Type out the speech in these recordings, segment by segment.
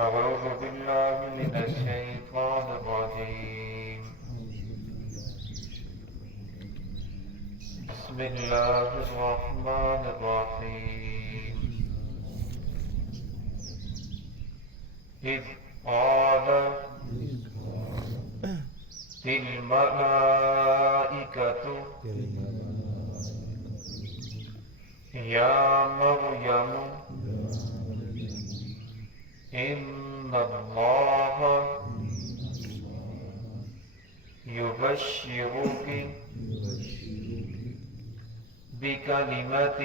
أعوذ بالله من الشيطان الرجيم. بسم الله الرحمن الرحيم. إذ قالت الملائكة يا مريم إن الله يبشرك بكلمة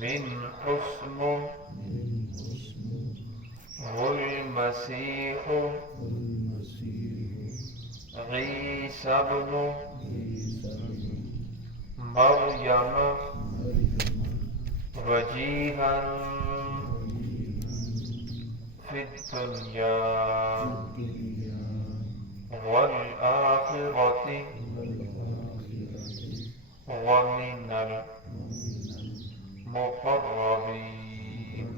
منه اسمه المسيح عيسى ابن مريم وجيها في الدنيا والآخرة ومن المقربين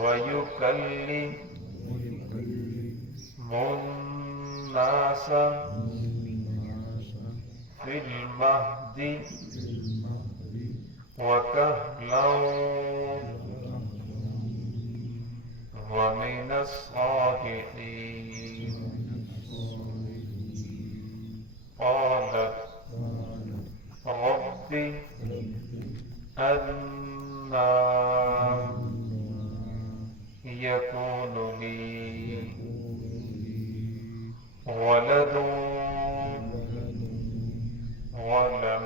ويكلم الناس في المهد وكهلا ومن الصالحين. قالت رب أنى يكون لي ولد ولم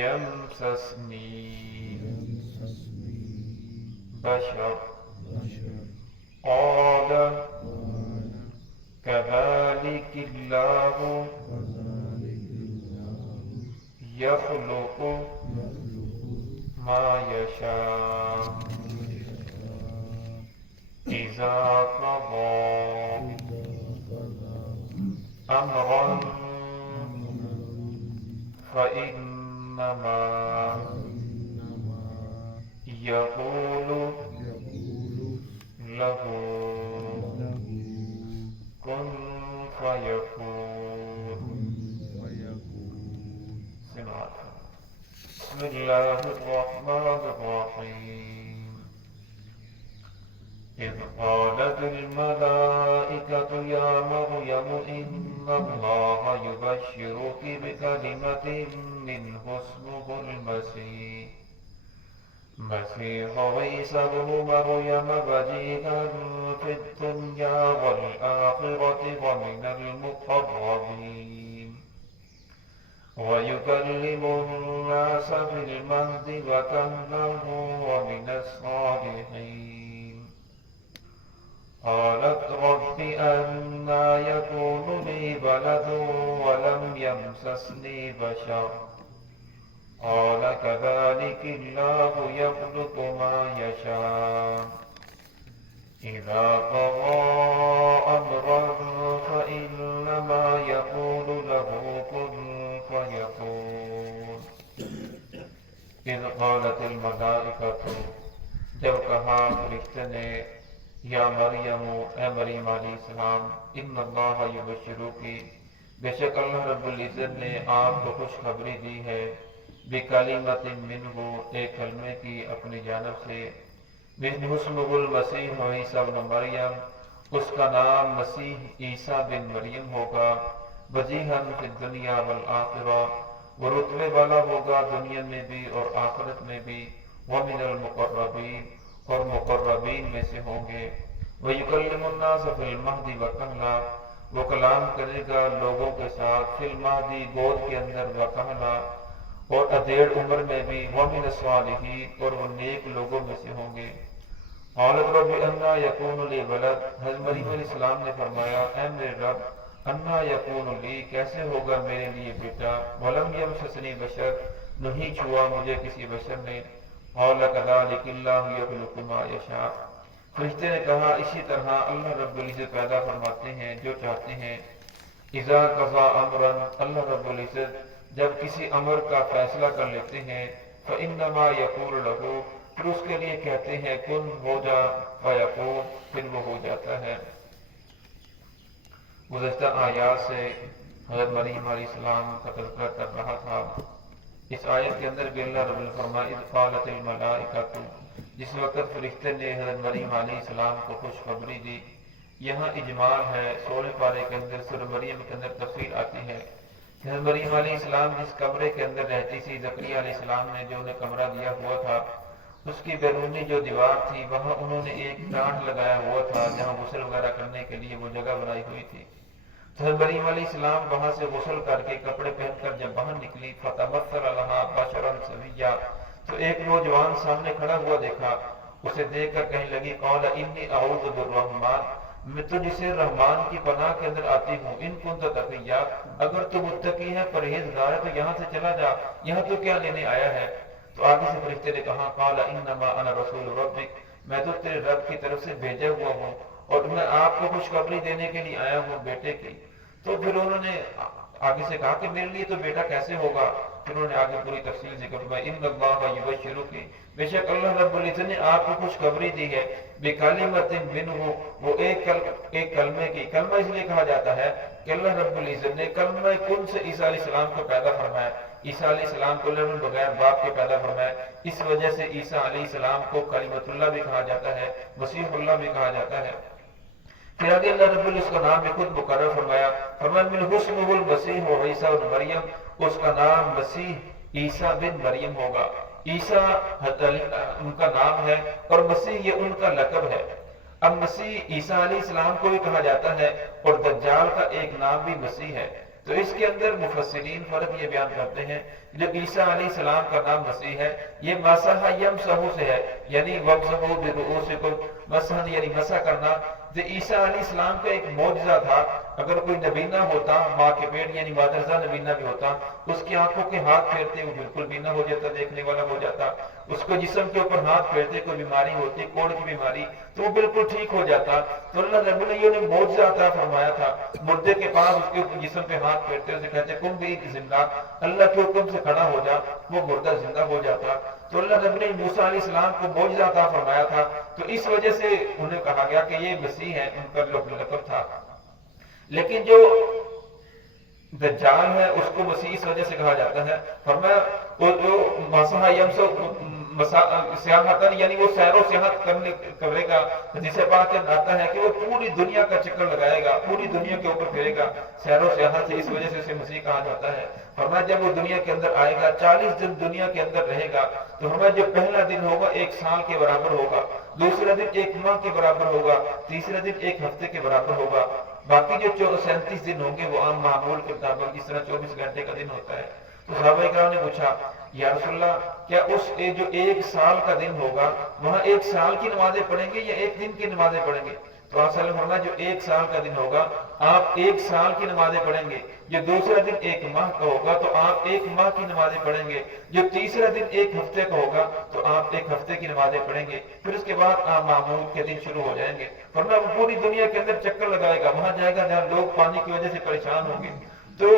يمسسني بشر قال كذلك الله يخلق ما يشاء إذا قضى أمرا فإنما يقول له كن فيكون. بسم الله الرحمن الرحيم. إذ قالت الملائكة يا مريم إن الله يبشرك بكلمة منه اسمه المسيح عيسى ابن مريم وجيها في الدنيا والآخرة ومن المقربين ويكلم الناس في المهد وكهلا ومن الصالحين. قالت رب أنى يكون لي ولد ولم يمسسني بشر قال كذلك الله يخلق ما يشاء إذا قضى أمرا فإنما يقول له كن فيكون. إذ قالت الملائكة جب کہا فرشتے نے یا مریم اے مریم علیہ السلام ان اللہ یبشروکی بے شک اللہ رب العزت نے آپ کو خوشخبری دی ہے بکلمت منہ ایک کلمے کی اپنی جانب سے منہ اسمہ المسیح عیسیٰ ابن مریم اس کا نام مسیح عیسیٰ بن مریم ہوگا وجیہاً فی الدنیا والآخرہ وہ رتبے والا ہوگا دنیا میں بھی اور آخرت میں بھی ومن المقربین اور مقربین میں سے ہوں گے وَيُكَلِّمُ النَّاسَ فِي الْمَهْدِ وَكَهْلًا وہ کلام کرے گا لوگوں کے ساتھ فی المہدی گود کے اندر وکہلا اور ادھیڑ عمر میں بھی وَمِنَ الصَّالِحِينَ اور وہ نیک لوگوں میں سے ہوں گے. قالت رب انا یکون لی ولد حضرت مریم علیہ السلام نے فرمایا اے میرے رب انا یکون لی کیسے ہوگا میرے لیے بیٹا ولم یمسسنی بشر نہیں چھوا مجھے کسی بشر نے قال کذالک اللہ یخلق ما یشاء فرشتے نے کہا اسی طرح اللہ رب العزت پیدا فرماتے ہیں جو چاہتے ہیں اذا قضا امرا اللہ رب العزت جب کسی امر کا فیصلہ کر لیتے ہیں فإنما يقول له، پھر اس کے لیے کہتے ہیں کن ہو جا، فیکون، پھر وہ ہو جاتا ہے۔ گزشتہ آیات سے حضرت مریم علیہ السلام کا تذکرہ کر رہا تھا۔ اس آیت کے اندر بھی اللہ رب الفرمائے اذ قالت الملائکۃ، جس وقت فرشتے نے حضرت مریم علیہ السلام کو خوشخبری دی۔ یہاں اجمال ہے، 16 پارے کے اندر سورہ مریم کے اندر تفصیل آتی ہے۔ حضرت مریم علیہ السلام جس کمرے کے اندر رہتی تھی، زکریا علیہ السلام نے جو انہیں کمرہ دیا ہوا تھا، اس کی بیرونی جو دیوار تھی وہاں انہوں نے ایک ٹانٹ لگایا ہوا تھا جہاں غسل وغیرہ کرنے کے لیے وہ جگہ بنائی ہوئی تھی۔ تو حضرت مریم علیہ السلام وہاں سے غسل کر کے کپڑے پہن کر جب باہر نکلی، فتمثل لها بشرا سویا، تو ایک نوجوان سامنے کھڑا ہوا دیکھا، اسے دیکھ کر کہنے لگی قال انی اعوذ بالرحمن، میں تجھ سے رحمان کی پناہ کے اندر آتی ہوں، ان کنت تقیا، اگر تو متقی ہے پرہیزگار ہے تو یہاں سے چلا جا، یہاں تو کیا لینے آیا ہے؟ تو آگے سے فرشتے نے کہا قال انما انا رسول ربک، میں تو تیرے رب کی طرف سے بھیجا ہوا ہوں اور میں آپ کو خوشخبری دینے کے لیے آیا ہوں بیٹے کی۔ تو پھر انہوں نے آگے سے کہا کہ میرے لیے تو بیٹا کیسے ہوگا؟ پھر انہوں نے آگے پوری تفصیل ذکر فرمائی ان اللہ یبشرک، بے شک اللہ رب العزت نے آپ کو خوشخبری دی ہے بکلمۃ منہ، وہ ایک کلمے کی، کلمہ اس لیے کہا جاتا ہے کہ اللہ رب العزت نے کلمہ کن سے عیسیٰ علیہ السلام کو پیدا فرمایا۔ عیسیٰ علیہ السلام کو اللہ نے بغیر باپ کے پیدا فرمایا، اس وجہ سے عیسیٰ علیہ السلام کو کلمۃ اللہ بھی کہا جاتا ہے، مسیح اللہ بھی کہا جاتا ہے۔ پھر آگے اللہ رب العزت کا نام بھی خود مقرر فرمایا، فرمایا من اسمہ المسیح عیسیٰ بن مریم، اس کا نام مسیح عیسیٰ بن مریم ہوگا۔ عیسیٰ ان کا نام ہے اور مسیح یہ ان کا لقب ہے۔ اب مسیح عیسیٰ علیہ السلام کو بھی کہا جاتا ہے اور دجال کا ایک نام بھی مسیح ہے۔ تو اس کے اندر مفسرین فرق یہ بیان کرتے ہیں، جو عیسیٰ علیہ السلام کا نام مسیح ہے یہ مسح یمسح سے ہے، یعنی وامسحوا برؤوسکم، مسحا یعنی مسح کرنا۔ جو عیسیٰ علیہ السلام کا ایک معجزہ تھا، اگر کوئی نبینہ ہوتا، ماں کے پیٹ یعنی مادرزہ نبینہ بھی ہوتا، اس کی آنکھوں کے ہاتھ پھیرتے وہ بالکل بینہ ہو جاتا، دیکھنے والا ہو جاتا۔ اس کو جسم کے اوپر ہاتھ پھیرتے کوئی بیماری ہوتی، کوڑ کی بیماری، تو وہ بالکل ٹھیک ہو جاتا۔ تو اللہ رب العزت نے معجزہ عطا فرمایا تھا، مردے کے پاس اس کے جسم پہ ہاتھ پھیرتے اسے کہتے کن بھی زندہ، اللہ کے حکم سے کھڑا ہو جا، وہ مردہ زندہ ہو جاتا۔ تو اللہ رب نے موسیٰ علیہ السلام کو معجزہ عطا فرمایا تھا، تو اس وجہ سے انہیں کہا گیا کہ یہ مسیح ہے، ان کا لقب تھا۔ لیکن جو دجال ہے اس کو مسیح اس وجہ سے کہا جاتا ہے، فرمایا وہ جو مسح یمسح سیاحتن، یعنی وہ سیر و سیاحت کرے گا، جسے پاک کے آتا ہے کہ وہ پوری دنیا کا چکر لگائے گا، پوری دنیا کے اوپر پھرے گا سیر و سیاحت سے، اس وجہ سے اسے مسیح کہا جاتا ہے۔ فرمایا جب وہ دنیا کے اندر آئے گا 40 دن دنیا کے اندر رہے گا، تو فرمایا جو پہلا دن ہوگا 1 سال کے برابر ہوگا، دوسرا دن 1 ماہ کے برابر ہوگا، تیسرا دن 1 ہفتے کے برابر ہوگا، باقی جو 37 دن ہوں گے وہ عام معمول کے مطابق جس طرح 24 گھنٹے کا دن ہوتا ہے۔ تو صحابہ کرام نے پوچھا یا رسول اللہ کیا اس جو 1 سال کا دن ہوگا وہاں 1 سال کی نمازیں پڑھیں گے یا 1 دن کی نمازیں پڑھیں گے؟ تو آپ صلی اللہ علیہ وسلم فرمایا جو 1 سال کا دن ہوگا آپ 1 سال کی نمازیں پڑھیں گے، جو دوسرا دن 1 ماہ کا ہوگا تو آپ 1 ماہ کی نمازیں پڑھیں گے، جو تیسرا دن 1 ہفتے کا ہوگا تو آپ 1 ہفتے کی نمازیں پڑھیں گے، پھر اس کے بعد آپ معمول کے دن شروع ہو جائیں گے۔ فرمایا وہ پوری دنیا کے اندر چکر لگائے گا، وہاں جائے گا جہاں لوگ پانی کی وجہ سے پریشان ہوں گے، تو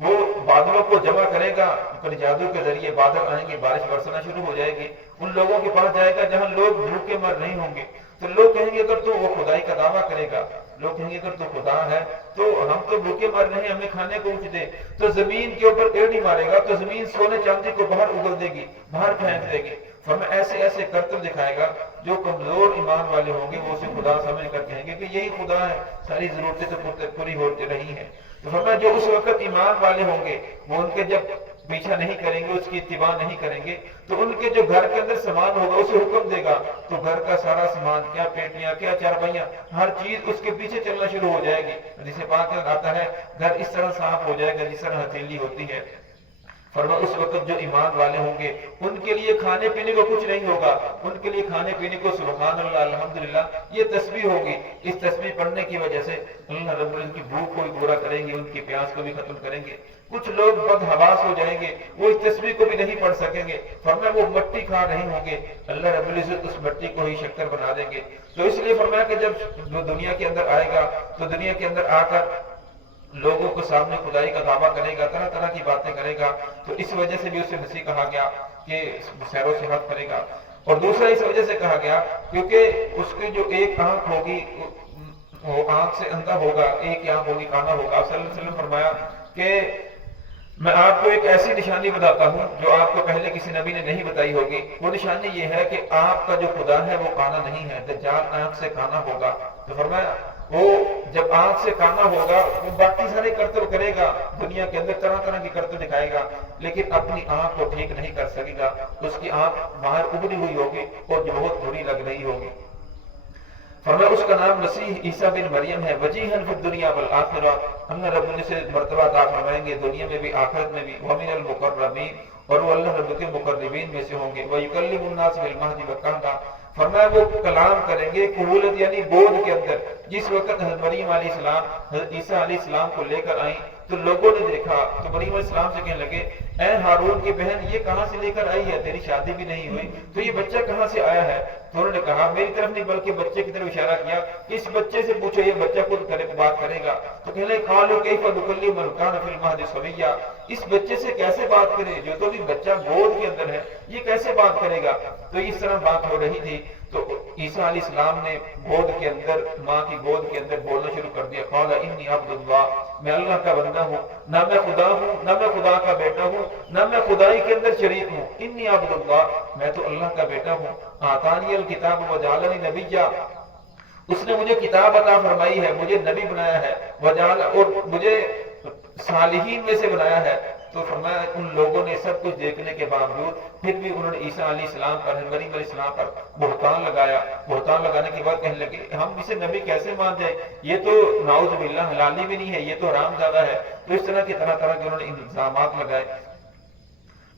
وہ بادلوں کو جمع کرے گا، پھر جادو کے ذریعے بادل آئیں گے، بارش برسنا شروع ہو جائے گی، ان لوگوں کے پاس جائے گا جہاں لوگ بھوکے مر نہیں ہوں گے، تو لوگ کہیں گے اگر تو وہ خدائی کا دعویٰ کرے گا، لوگ کہیں گے اگر تو خدا ہے تو ہم تو بھوکے مر رہے ہیں، ہمیں کھانے کو کچھ دے، تو زمین کے اوپر ایڑی مارے گا تو زمین سونے چاندی کو باہر اگل دے گی، باہر پھینک دے گی۔ فرمایا ایسے ایسے کرتب دکھائے گا، جو کمزور ایمان والے ہوں گے وہ اسے خدا سمجھ کر کہیں گے کہ یہی خدا ہے، ساری ضرورتیں تو پوری ہوتی رہی ہیں۔ تو فرمایا جو اس وقت ایمان والے ہوں گے وہ ان کے جب پیچھا نہیں کریں گے، اس کی اتباع نہیں کریں گے، تو ان کے جو گھر کے اندر سامان ہوگا اسے حکم دے گا، تو گھر کا سارا سامان، کیا پیٹیاں، کیا چارپائیاں، ہر چیز اس کے پیچھے چلنا شروع ہو جائے گی، جسے پاک آتا ہے گھر اس طرح صاف ہو جائے گا جس طرح ہتھیلی ہوتی ہے۔ فرمایا اس وقت جو ایمان والے ہوں گے ان کے لیے کھانے پینے کو کچھ نہیں ہوگا، ان کے لیے کھانے پینے کو سبحان اللہ الحمدللہ یہ تسبیح ہوگی، اس تسبیح پڑھنے کی وجہ سے اللہ رب العزت کی بھوک کو بھی پورا کریں گے، ان کی پیاس کو بھی ختم کریں گے۔ کچھ لوگ بدحواس ہو جائیں گے، وہ اس تسبیح کو بھی نہیں پڑھ سکیں گے، فرمایا وہ مٹی کھا رہے ہوں گے، اللہ رب العزت اس مٹی کو ہی شکر بنا دیں گے۔ تو اس لیے فرمایا کہ جب وہ دنیا کے اندر آئے گا تو دنیا کے اندر آ کر لوگوں کو سامنے خدائی کا دعویٰ کرے گا، طرح طرح کی باتیں کرے گا، تو اس وجہ سے بھی اسے مسیح کہا گیا کہ سیر و سیاحت کرے گا. اور دوسرا اس وجہ سے کہا گیا کیونکہ اس کی جو ایک آنکھ ہوگی وہ آنکھ سے اندھا ہوگا، ایک آنکھ ہوگی کانا ہوگا. آپ صلی اللہ علیہ وسلم فرمایا کہ میں آپ کو ایک ایسی نشانی بتاتا ہوں جو آپ کو پہلے کسی نبی نے نہیں بتائی ہوگی. وہ نشانی یہ ہے کہ آپ کا جو خدا ہے وہ کانا نہیں ہے، دجال آنکھ سے کانا ہوگا. تو فرمایا وہ جب آنکھ سے کانا ہوگا وہ باقی سارے کرتب کرے گا، دنیا کے اندر طرح طرح کی کرتب دکھائے گا، لیکن اپنی آنکھ کو ٹھیک نہیں کر سکے گا. اس کی آنکھ باہر ابھری ہوئی ہوگی اور جو بہت بری لگ رہی ہوگی. فرمایا اس کا نام مسیح عیسیٰ بن مریم ہے. وجیہاً فی الدنیا والآخرہ، اللہ رب العزت سے مرتبہ عطا فرمائیں گے دنیا میں بھی آخرت میں بھی. ومن المقربین، اور وہ اللہ رب کے مقربین میں سے ہوں گے. ویکلم الناس فی المہد وکہلا، فرمایا وہ کلام کریں گے کہولت یعنی گود کے اندر. جس وقت حضرت مریم علیہ السلام حضرت عیسیٰ علیہ السلام کو لے کر آئیں تو لوگوں نے دیکھا تو مریم علیہ السلام سے کہنے لگے اے ہارون کی بہن یہ کہاں سے لے کر آئی ہے، تیری شادی بھی نہیں ہوئی تو یہ بچہ کہاں سے آیا ہے؟ تو انہوں نے کہا میری طرف نہیں بلکہ بچے کی طرف اشارہ کیا کہ اس بچے سے پوچھو یہ بچہ خود بات کرے گا. تو کہنے لگے قالوا کیف نکلم من کان فی المہد صبیا، اس بچے سے کیسے بات کرے جو تو بھی بچہ گود کے اندر ہے، یہ کیسے بات کرے گا؟ تو اس طرح بات ہو رہی تھی تو عیسیٰ علیہ السلام نے گود کے اندر ماں کی گود کے اندر بولنا شروع کر دیا. قال انی عبد اللہ، میں اللہ کا بندہ ہوں، نہ میں خدا ہوں نہ میں خدا کا بیٹا ہوں نہ میں خدائی کے اندر شریک ہوں. انی عبد اللہ، میں تو اللہ کا بیٹا ہوں. آتانی الکتاب وجعلنی نبیا، اس نے مجھے کتاب عطا فرمائی ہے، مجھے نبی بنایا ہے، وجعل اور مجھے صالحین میں سے بنایا ہے. تو فرمایا ان لوگوں نے سب کچھ دیکھنے کے باوجود پھر بھی انہوں نے عیسیٰ علیہ السلام پر مریم علیہ السلام پر بہتان لگایا. بہتان لگانے کے بعد کہنے لگے ہم اسے نبی کیسے مان جائیں، یہ تو نعوذ باللہ حلالی بھی نہیں ہے، یہ تو حرام زادہ ہے. تو اس طرح کی طرح طرح کے انہوں نے الزامات لگائے.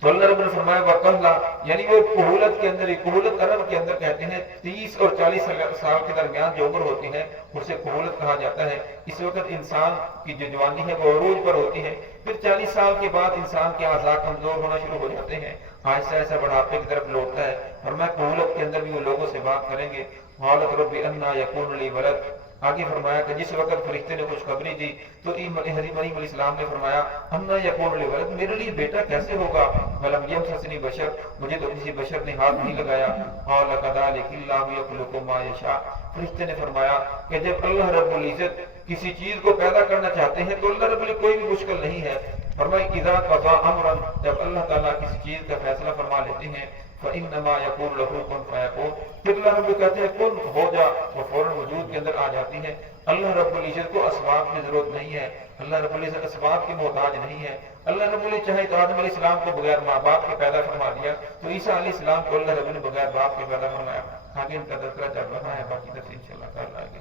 تو اللہ رب نے فرمایا وقہلا، یعنی وہ کہولت کے اندر، کہولت عرب کے اندر کہتے ہیں 30 اور 40 سال کے درمیان جو عمر ہوتی ہے اسے کہولت کہا جاتا ہے. اس وقت انسان کی جو جوانی ہے وہ عروج پر ہوتی ہے. پھر 40 سال کے بعد انسان کے اعضاء کمزور ہونا شروع ہو جاتے ہیں، آہستہ آہستہ بڑھاپے کی طرف لوٹتا ہے. اور میں کہولت کے اندر بھی وہ لوگوں سے بات کریں گے. قالت رب انا یکون لی ولد، آگے فرمایا کہ جس وقت فرشتے نے خوشخبری دی تو حضرت مریم علیہ السلام نے فرمایا انا یکون لی ولد، میرے لیے بیٹا کیسے ہوگا؟ ولم یمسسنی بشر، مجھے تو کسی بشر نے ہاتھ نہیں لگایا. قال کذلک اللہ یخلق ما یشاء، فرشتے نے فرمایا کہ جب اللہ رب العزت کسی چیز کو پیدا کرنا چاہتے ہیں تو اللہ رب العزت کوئی بھی مشکل نہیں ہے. فرمایا اذا قضى امرا، جب اللہ تعالیٰ کسی چیز کا فیصلہ فرما لیتے ہیں فانما یقول له کن فیکون، پھر اللہ رب کہتے ہیں کن ہو جا، وہ فوراً وجود کے اندر آ جاتی ہے. اللہ رب العزت کو اسباب کی ضرورت نہیں ہے، اللہ رب العزت اسباب کی محتاج نہیں ہے. اللہ رب العزت چاہے تو آدم علیہ السلام کو بغیر ماں باپ کے پیدا فرما دیا تو عیسیٰ علیہ السلام کو اللہ رب العزت بغیر باپ کے پیدا فرمایا. آگے ان کا تذکرہ چل رہا ہے، باقی تفصیل انشاءاللہ تعالیٰ آگے.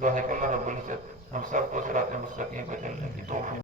دعا ہے کہ اللہ رب العزت ہم سب کو صراط مستقیم پر چلنے کی توفیق